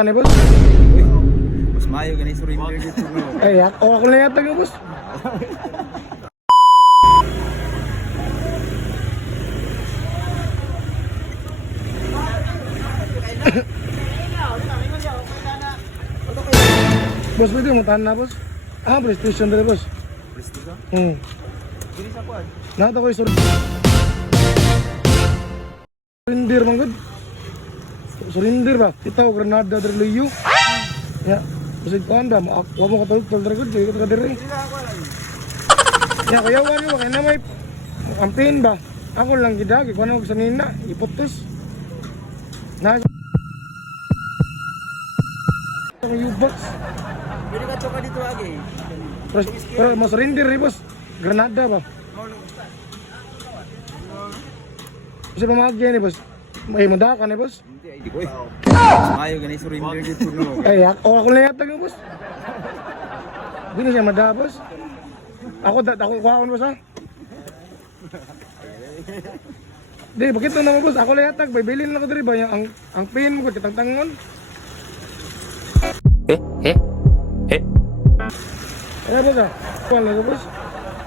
Ano boss? Uy, mas mayo ganun surrender dito no. Ay, ako lang yata nga boss. Boss, pwede mo tahan na boss? Ah, PlayStation dali boss. Presto ka? Gini sa kuan. Nata ko yung surrender man good. Surrender ba? Kita ko granada dari luyo. Ya, bisig ko anda, wa mo katulog dari good, kaya ka diri. Ya, kaya wala mo kaya na may campaign ba? Ako lang gidagi, kung ano ko sanina, iputos. Na yung box. Pwede ka choka dito lagi. Pero mas surrender rin boss. Granada ba? Kasi pamagyan ni boss. May madaka ni boss. Hindi ay di ko. Mas mayo ganun surrender dito no. Ay, ako lang yata nga boss. Hindi na siya madaka boss. Ako kuhaon boss ha. Di, bakit ito naman boss? Ako lang yata. Bilin lang ko diri ba? Ang pin mo ko, kitang-tangon. Ano boss ah? Kuhan lang boss.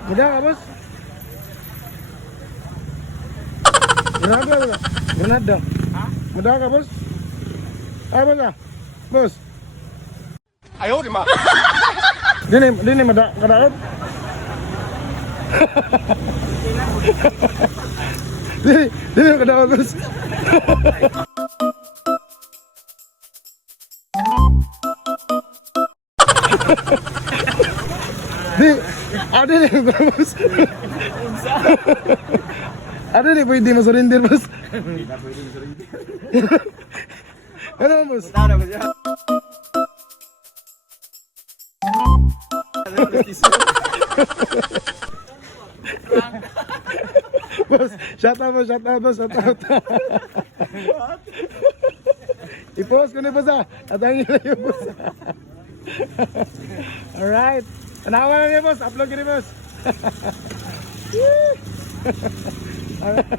Madaka boss. Granada ba? Granada. Ha? Madaka boss. Ay boss ah. Boss. Ayaw di ma. Dini madaka. Dini madaka boss. Ada nih boss. Ada nih pwede ma-surrender boss. Hindi na pwede surrender. Ano boss? Tara ba siya? Boss, shout out. I-post ko na boss ah. Atangin na yung boss. Alright. Tanawa na niya boss. Upload ka niya boss. Alright.